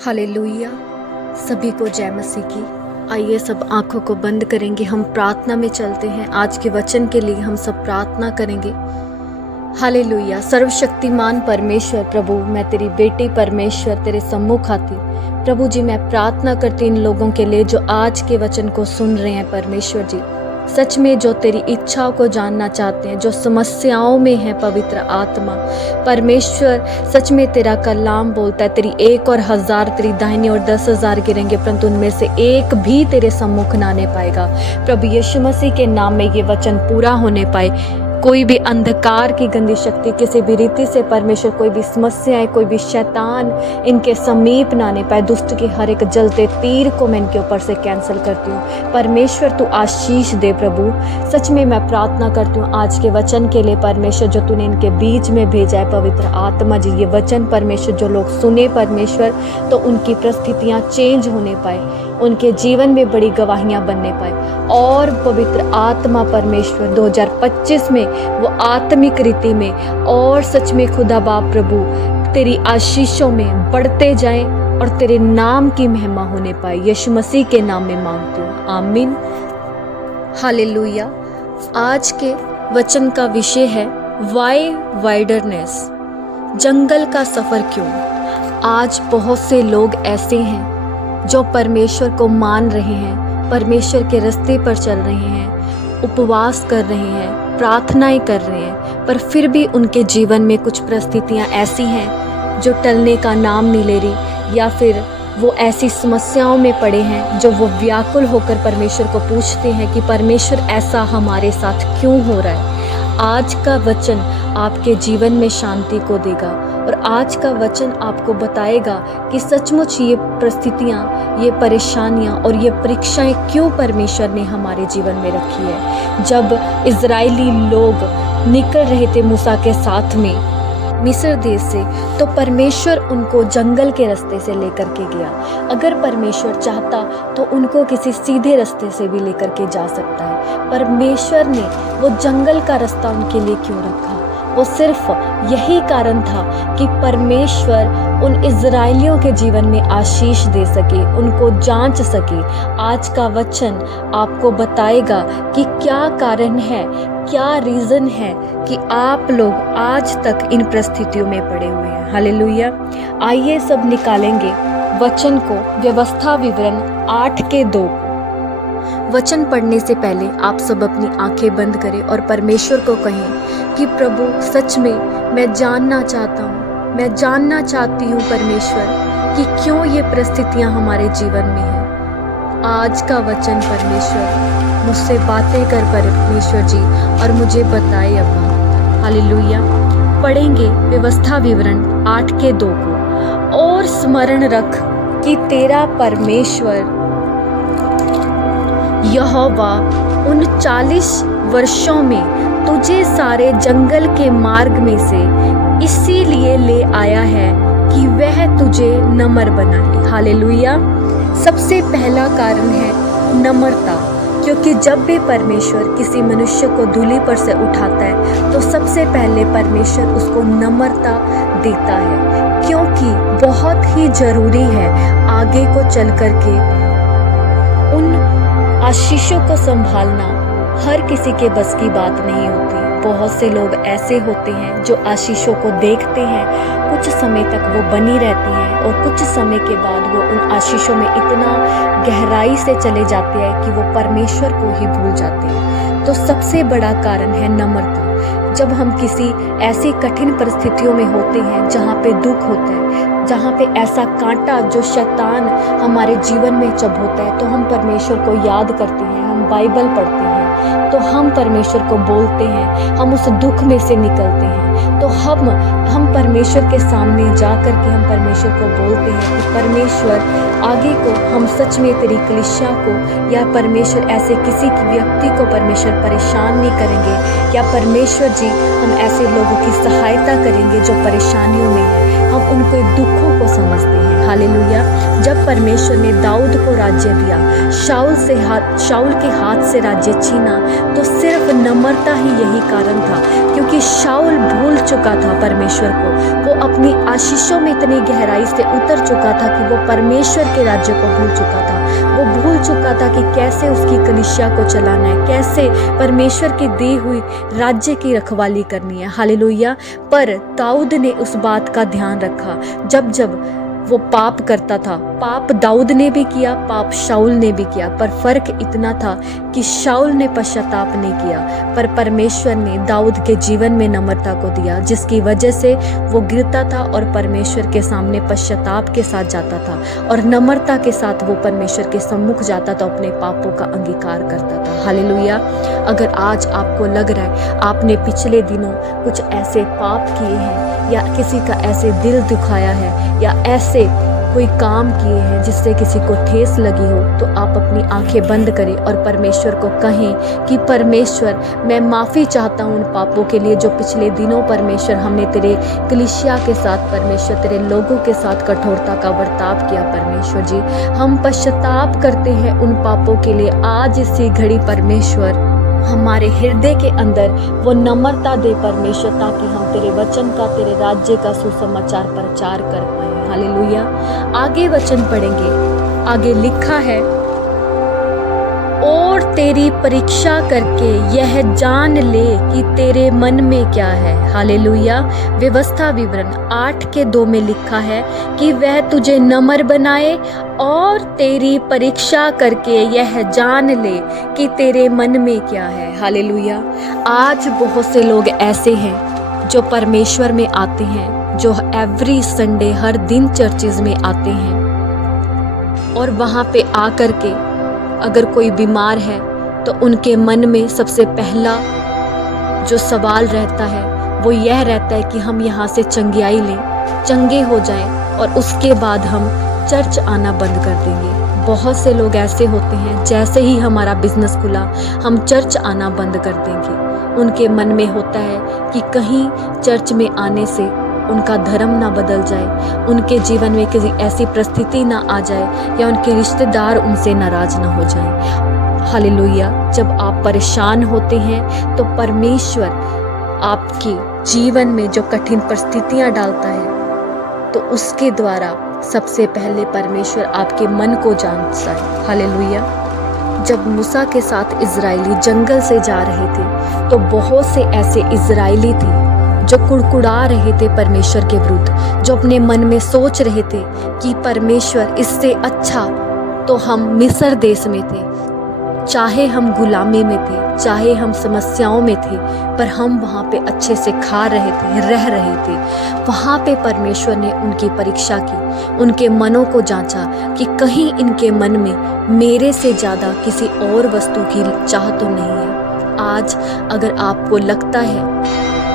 Hallelujah. सभी को जय मसीह की। आइए सब आंखों को बंद करेंगे, हम प्रार्थना में चलते हैं। आज के वचन के लिए हम सब प्रार्थना करेंगे। हालेलुया। सर्वशक्तिमान परमेश्वर प्रभु, मैं तेरी बेटी परमेश्वर तेरे सम्मुख आती प्रभु जी, मैं प्रार्थना करती इन लोगों के लिए जो आज के वचन को सुन रहे हैं परमेश्वर जी। सच में जो तेरी इच्छाओं को जानना चाहते हैं, जो समस्याओं में है पवित्र आत्मा परमेश्वर, सच में तेरा कलाम बोलता है तेरी 1 और 1000 तेरी दाहिनी और 10,000 गिरेंगे परंतु उनमें से एक भी तेरे सम्मुख ना आने पाएगा। प्रभु यीशु मसीह के नाम में ये वचन पूरा होने पाए। कोई भी अंधकार की गंदी शक्ति किसी भी रीति से परमेश्वर, कोई भी समस्याएं, कोई भी शैतान इनके समीप ना आने पाए। दुष्ट के हर एक जलते तीर को मैं इनके ऊपर से कैंसिल करती हूँ। परमेश्वर तू आशीष दे प्रभु। सच में मैं प्रार्थना करती हूँ आज के वचन के लिए परमेश्वर, जो तूने इनके बीच में भेजा है पवित्र आत्मा जी। ये वचन परमेश्वर जो लोग सुने परमेश्वर, तो उनकी परिस्थितियाँ चेंज होने पाए, उनके जीवन में बड़ी गवाहियाँ बनने पाए। और पवित्र आत्मा परमेश्वर 2025 में वो आत्मिक रीति में और सच में खुदा बाप प्रभु तेरी आशीषों में बढ़ते जाएं और तेरे नाम की महिमा होने पाए। यीशु मसीह के नाम में मांगती हूँ, आमीन। हालेलुया। आज के वचन का विषय है वाई वाइडरनेस, जंगल का सफर क्यों। आज बहुत से लोग ऐसे हैं जो परमेश्वर को मान रहे हैं, परमेश्वर के रास्ते पर चल रहे हैं, उपवास कर रहे हैं, प्रार्थनाएं कर रहे हैं, पर फिर भी उनके जीवन में कुछ परिस्थितियां ऐसी हैं जो टलने का नाम नहीं ले रही, या फिर वो ऐसी समस्याओं में पड़े हैं जो वो व्याकुल होकर परमेश्वर को पूछते हैं कि परमेश्वर ऐसा हमारे साथ क्यों हो रहा है। आज का वचन आपके जीवन में शांति को देगा और आज का वचन आपको बताएगा कि सचमुच ये परिस्थितियाँ, ये परेशानियाँ और ये परीक्षाएं क्यों परमेश्वर ने हमारे जीवन में रखी है। जब इजरायली लोग निकल रहे थे मूसा के साथ में मिस्र देश से, तो परमेश्वर उनको जंगल के रास्ते से लेकर के गया। अगर परमेश्वर चाहता तो उनको किसी सीधे रास्ते से भी लेकर के जा सकता है। परमेश्वर ने वो जंगल का रास्ता उनके लिए क्यों रखा? वो सिर्फ यही कारण था कि परमेश्वर उन इजराइलियों के जीवन में आशीष दे सके, उनको जांच सके। आज का वचन आपको बताएगा कि क्या कारण है, क्या रीज़न है कि आप लोग आज तक इन परिस्थितियों में पड़े हुए हैं। हालेलुया। आइए सब निकालेंगे वचन को, व्यवस्था विवरण 8:2। वचन पढ़ने से पहले आप सब अपनी आंखें बंद करें और परमेश्वर को कहें कि प्रभु सच में मैं जानना चाहता हूँ, मैं जानना चाहती हूँ परमेश्वर कि क्यों ये परिस्थितियाँ हमारे जीवन में हैं। आज का वचन परमेश्वर मुझसे बातें कर परमेश्वर जी और मुझे बताए अब्बा। हालेलुया। पढ़ेंगे व्यवस्था विवरण 8:2 को। और स्मरण रख कि तेरा परमेश्वर यहोवा उन 40 वर्षों में तुझे सारे जंगल के मार्ग में से इसीलिए ले आया है कि वह तुझे नम्र बनाए। हालेलुया। सबसे पहला कारण है नम्रता, क्योंकि जब भी परमेश्वर किसी मनुष्य को धूलि पर से उठाता है तो सबसे पहले परमेश्वर उसको नम्रता देता है, क्योंकि बहुत ही जरूरी है आगे को चल करके उन आशीषों को संभालना हर किसी के बस की बात नहीं होती। बहुत से लोग ऐसे होते हैं जो आशीषों को देखते हैं, कुछ समय तक वो बनी रहती हैं और कुछ समय के बाद वो उन आशीषों में इतना गहराई से चले जाते हैं कि वो परमेश्वर को ही भूल जाते हैं। तो सबसे बड़ा कारण है नम्रता। जब हम किसी ऐसी कठिन परिस्थितियों में होते हैं जहाँ पे दुख होता है, जहाँ पे ऐसा कांटा जो शैतान हमारे जीवन में जब होता है, तो हम परमेश्वर को याद करते हैं, हम बाइबल पढ़ते हैं, तो हम परमेश्वर को बोलते हैं, हम उस दुख में से निकलते हैं। तो हम परमेश्वर के सामने जा कर के हम परमेश्वर को बोलते हैं कि परमेश्वर आगे को हम सच में तेरी कलीसिया को या परमेश्वर ऐसे किसी व्यक्ति को परमेश्वर परेशान नहीं करेंगे, या परमेश्वर जी हम ऐसे लोगों की सहायता करेंगे जो परेशानियों में हैं, हम उनके दुखों को समझते हैं। हालेलुया। जब परमेश्वर ने दाऊद को राज्य दिया, शाऊल के हाथ से राज्य छीना, तो सिर्फ नम्रता ही यही कारण था, क्योंकि शाऊल भूल चुका था परमेश्वर को। वो अपनी आशीषों में इतनी गहराई से उतर चुका था कि वो परमेश्वर के राज्य को भूल चुका था। वो भूल चुका था कि कैसे उसकी कलीसिया को चलाना है, कैसे परमेश्वर की दी हुई राज्य की रखवाली करनी है। हालेलुया। पर दाऊद ने उस बात का ध्यान रखा। जब जब वो पाप करता था, पाप दाऊद ने भी किया, पाप शाऊल ने भी किया, पर फर्क इतना था कि शाऊल ने पश्चाताप नहीं किया, पर परमेश्वर ने दाऊद के जीवन में नम्रता को दिया, जिसकी वजह से वो गिरता था और परमेश्वर के सामने पश्चाताप के साथ जाता था, और नम्रता के साथ वो परमेश्वर के सम्मुख जाता था, अपने पापों का अंगीकार करता था। हालेलुया। अगर आज आपको लग रहा है आपने पिछले दिनों कुछ ऐसे पाप किए हैं, या किसी का ऐसे दिल दुखाया है, या ऐसे कोई काम किए हैं जिससे किसी को ठेस लगी हो, तो आप अपनी आंखें बंद करें और परमेश्वर को कहें कि परमेश्वर, मैं माफ़ी चाहता हूँ उन पापों के लिए जो पिछले दिनों परमेश्वर हमने तेरे कलीसिया के साथ, परमेश्वर तेरे लोगों के साथ कठोरता का बर्ताव किया। परमेश्वर जी, हम पश्चाताप करते हैं उन पापों के लिए। आज इसी घड़ी परमेश्वर हमारे हृदय के अंदर वो नम्रता दे परमेश्वर, ताकि हम तेरे वचन का, तेरे राज्य का सुसमाचार प्रचार कर पाए। हालेलुया। आगे वचन पढ़ेंगे। आगे लिखा है, और तेरी परीक्षा करके यह जान ले कि तेरे मन में क्या है। हालेलुया। व्यवस्था विवरण 8:2 में लिखा है कि वह तुझे नम्र बनाए, और तेरी परीक्षा करके यह जान ले कि तेरे मन में क्या है। हालेलुया। आज बहुत से लोग ऐसे हैं जो परमेश्वर में आते हैं, जो एवरी संडे हर दिन चर्चेज में आते हैं, और वहाँ पे आकर के अगर कोई बीमार है तो उनके मन में सबसे पहला जो सवाल रहता है वो यह रहता है कि हम यहाँ से चंगियाई लें, चंगे हो जाएं, और उसके बाद हम चर्च आना बंद कर देंगे। बहुत से लोग ऐसे होते हैं, जैसे ही हमारा बिजनेस खुला हम चर्च आना बंद कर देंगे। उनके मन में होता है कि कहीं चर्च में आने से उनका धर्म ना बदल जाए, उनके जीवन में किसी ऐसी परिस्थिति ना आ जाए, या उनके रिश्तेदार उनसे नाराज ना हो जाए। हालेलुया। जब आप परेशान होते हैं तो परमेश्वर आपके जीवन में जो कठिन परिस्थितियां डालता है, तो उसके द्वारा सबसे पहले परमेश्वर आपके मन को जानता है। हालेलुया। जब मूसा के साथ इजरायली जंगल से जा रहे थे, तो बहुत से ऐसे इजरायली थे जो कुड़कुड़ा रहे थे परमेश्वर के विरुद्ध, जो अपने मन में सोच रहे थे कि परमेश्वर, इससे अच्छा तो हम मिस्र देश में थे, चाहे हम गुलामी में थे, चाहे हम समस्याओं में थे, पर हम वहाँ पे अच्छे से खा रहे थे, रह रहे थे। वहाँ पे परमेश्वर ने उनकी परीक्षा की, उनके मनों को जांचा कि कहीं इनके मन में मेरे से ज़्यादा किसी और वस्तु की चाह तो नहीं है। आज अगर आपको लगता है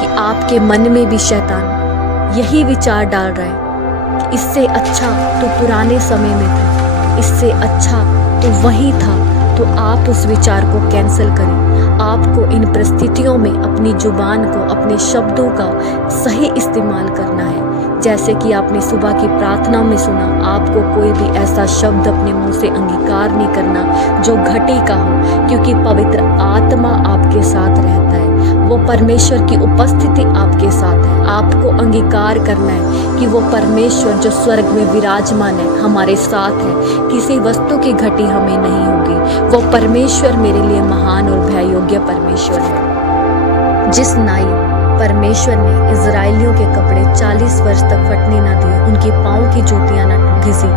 कि आपके मन में भी शैतान यही विचार डाल रहा है कि इससे अच्छा तो पुराने समय में था, इससे अच्छा तो वही था, तो आप उस विचार को कैंसिल करें। आपको इन परिस्थितियों में अपनी जुबान को, अपने शब्दों का सही इस्तेमाल करना है। जैसे कि आपने सुबह की प्रार्थना में सुना, आपको कोई भी ऐसा शब्द अपने मुंह से अंगीकार नहीं करना जो घटी का हो, क्योंकि पवित्र आत्मा आपके साथ रहता है, वो परमेश्वर की उपस्थिति आपके साथ है। आपको अंगीकार करना है कि वो परमेश्वर जो स्वर्ग में विराजमान है हमारे साथ है, किसी वस्तु की घटी हमें नहीं होगी। वो परमेश्वर मेरे लिए महान और भय योग्य परमेश्वर है। जिस नाई परमेश्वर ने इजराइलियों के कपड़े 40 वर्ष तक फटने ना दिए, उनकी पाँव की जूतियाँ ना घिसी,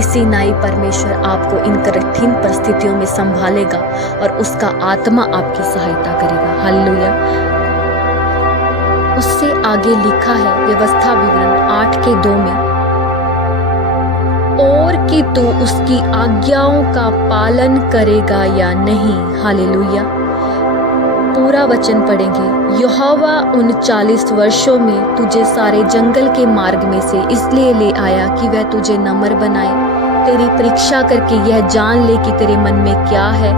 इसी नाई परमेश्वर आपको इन कठिन परिस्थितियों में संभालेगा और उसका आत्मा आपकी सहायता करेगा। हालेलुया। उससे आगे लिखा है व्यवस्था विवरण 8:2 में, और कि तू उसकी आज्ञाओं का पालन करेगा या नहीं। हालेलुया। पूरा वचन पढ़ेंगे। यहोवा उन 40 वर्षों में तुझे सारे जंगल के मार्ग में से इसलिए ले आया कि वह तुझे नम्र बनाए, तेरी परीक्षा करके यह जान ले कि तेरे मन में क्या है,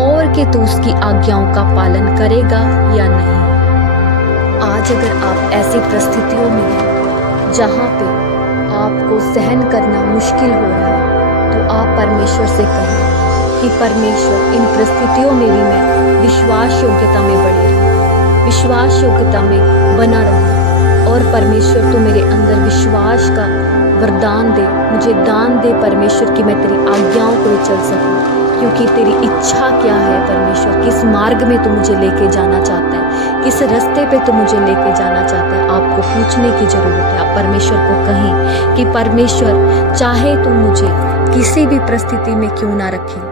और कि तू उसकी आज्ञाओं का पालन करेगा या नहीं। आज अगर आप ऐसी परिस्थितियों में हैं जहाँ पे आपको सहन करना मुश्किल हो रहा है तो आप परमेश्वर से कहें कि परमेश्वर इन परिस्थितियों में भी मैं विश्वास योग्यता में बनी रहूं, विश्वास योग्यता में बना रहूं। और परमेश्वर तो मेरे अंदर विश्वास का वरदान दे, मुझे दान दे परमेश्वर कि मैं तेरी आज्ञाओं को भी चल सकूं, क्योंकि तेरी इच्छा क्या है परमेश्वर, किस मार्ग में तू मुझे लेके जाना चाहता है, किस रास्ते पे तू मुझे लेके जाना चाहता है। आपको पूछने की ज़रूरत है। आप परमेश्वर को कहें कि परमेश्वर चाहे तू मुझे किसी भी परिस्थिति में क्यों ना रखे,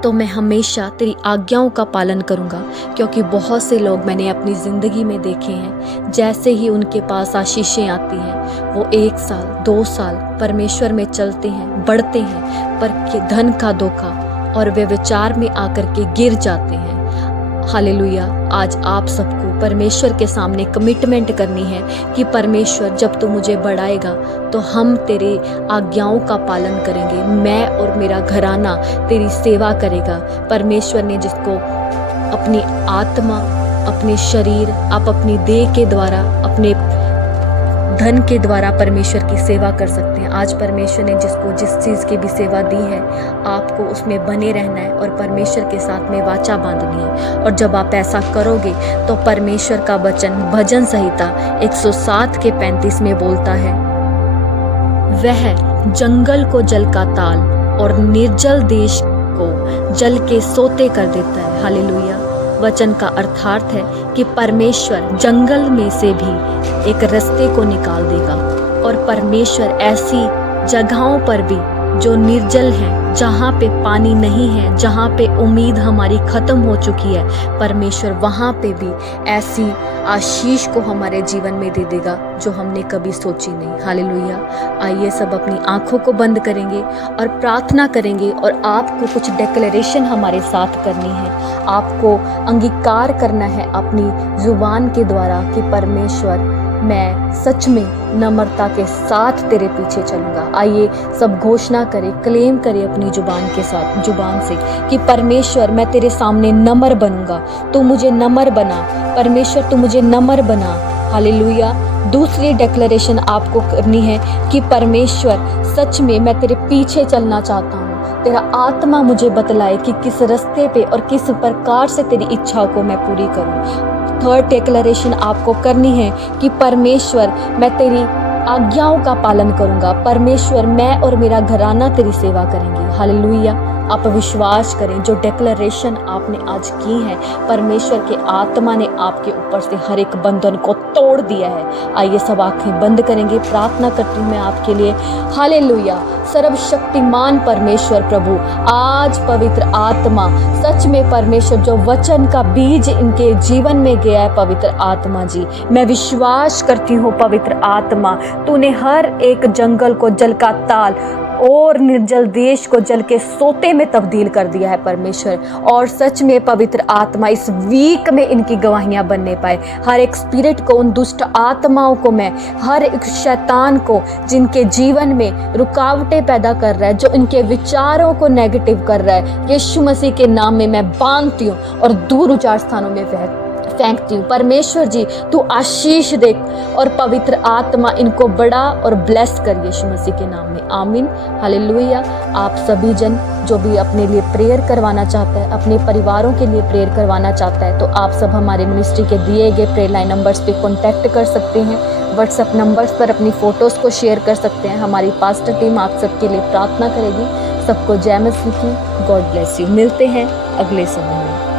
तो मैं हमेशा तेरी आज्ञाओं का पालन करूंगा। क्योंकि बहुत से लोग मैंने अपनी ज़िंदगी में देखे हैं, जैसे ही उनके पास आशीषें आती हैं वो 1 साल 2 साल परमेश्वर में चलते हैं, बढ़ते हैं, पर धन का धोखा और वे विचार में आकर के गिर जाते हैं। हालेलुया। आज आप सबको परमेश्वर के सामने कमिटमेंट करनी है कि परमेश्वर जब तू मुझे बढ़ाएगा तो हम तेरे आज्ञाओं का पालन करेंगे, मैं और मेरा घराना तेरी सेवा करेगा। परमेश्वर ने जिसको अपनी आत्मा, अपने शरीर, आप अपनी देह के द्वारा, अपने धन के द्वारा परमेश्वर की सेवा कर सकते हैं। आज परमेश्वर ने जिसको जिस चीज़ की भी सेवा दी है, आपको उसमें बने रहना है और परमेश्वर के साथ में वाचा बांधनी है। और जब आप ऐसा करोगे तो परमेश्वर का वचन भजन संहिता 107 के 35 में बोलता है, वह जंगल को जल का ताल और निर्जल देश को जल के सोते कर देता है। हालेलुया। वचन का अर्थार्थ है कि परमेश्वर जंगल में से भी एक रास्ते को निकाल देगा और परमेश्वर ऐसी जगहों पर भी जो निर्जल हैं, जहाँ पे पानी नहीं है, जहाँ पे उम्मीद हमारी ख़त्म हो चुकी है, परमेश्वर वहाँ पे भी ऐसी आशीष को हमारे जीवन में दे देगा जो हमने कभी सोची नहीं। हालेलुया। आइए सब अपनी आँखों को बंद करेंगे और प्रार्थना करेंगे और आपको कुछ डिक्लेरेशन हमारे साथ करनी है। आपको अंगीकार करना है अपनी जुबान के द्वारा कि परमेश्वर मैं सच में नम्रता के साथ तेरे पीछे चलूँगा। आइए सब घोषणा करें, क्लेम करें अपनी जुबान से कि परमेश्वर मैं तेरे सामने नम्र बनूंगा, तू मुझे नम्र बना, परमेश्वर तू मुझे नम्र बना। हालेलुया। दूसरी डिक्लेरेशन आपको करनी है कि परमेश्वर सच में मैं तेरे पीछे चलना चाहता हूँ, तेरा आत्मा मुझे बतलाए कि किस रास्ते पे और किस प्रकार से तेरी इच्छा को मैं पूरी करूँ। थर्ड डिक्लेरेशन आपको करनी है कि परमेश्वर मैं तेरी आज्ञाओं का पालन करूंगा, परमेश्वर मैं और मेरा घराना तेरी सेवा करेंगे। हालेलुया। आप विश्वास करें, जो डिक्लेरेशन आपने आज की है, परमेश्वर के आत्मा ने आपके ऊपर से हर एक बंधन को तोड़ दिया है। आइए सब आंखें बंद करेंगे, प्रार्थना करती हूँ मैं आपके लिए। हालेलुया। सर्वशक्तिमान परमेश्वर प्रभु, आज पवित्र आत्मा सच में परमेश्वर जो वचन का बीज इनके जीवन में गया है, पवित्र आत्मा जी मैं विश्वास करती हूँ पवित्र आत्मा, तूने हर एक जंगल को जल का ताल और निर्जल देश को जल के सोते में तब्दील कर दिया है परमेश्वर। और सच में पवित्र आत्मा इस वीक में इनकी गवाहियां बनने पाए। हर एक स्पिरिट को, उन दुष्ट आत्माओं को, मैं हर एक शैतान को जिनके जीवन में रुकावटें पैदा कर रहा है, जो इनके विचारों को नेगेटिव कर रहा है, यीशु मसीह के नाम में मैं बांधती हूँ और दूर उजाड़ स्थानों में फेंकती हूँ। परमेश्वर जी तू आशीष दे और पवित्र आत्मा इनको बड़ा और ब्लेस कर यीशु मसीह के नाम में। आमीन। हालेलुया। आप सभी जन जो भी अपने लिए प्रेयर करवाना चाहता है, अपने परिवारों के लिए प्रेयर करवाना चाहता है, तो आप सब हमारे मिनिस्ट्री के दिए गए प्रेयर लाइन नंबर्स पे कॉन्टैक्ट कर सकते हैं। व्हाट्सएप नंबर्स पर अपनी फ़ोटोज़ को शेयर कर सकते हैं। हमारी पास्टर टीम आप सबके लिए प्रार्थना करेगी। सबको जय मसीह की। God bless you. मिलते हैं अगले समय में।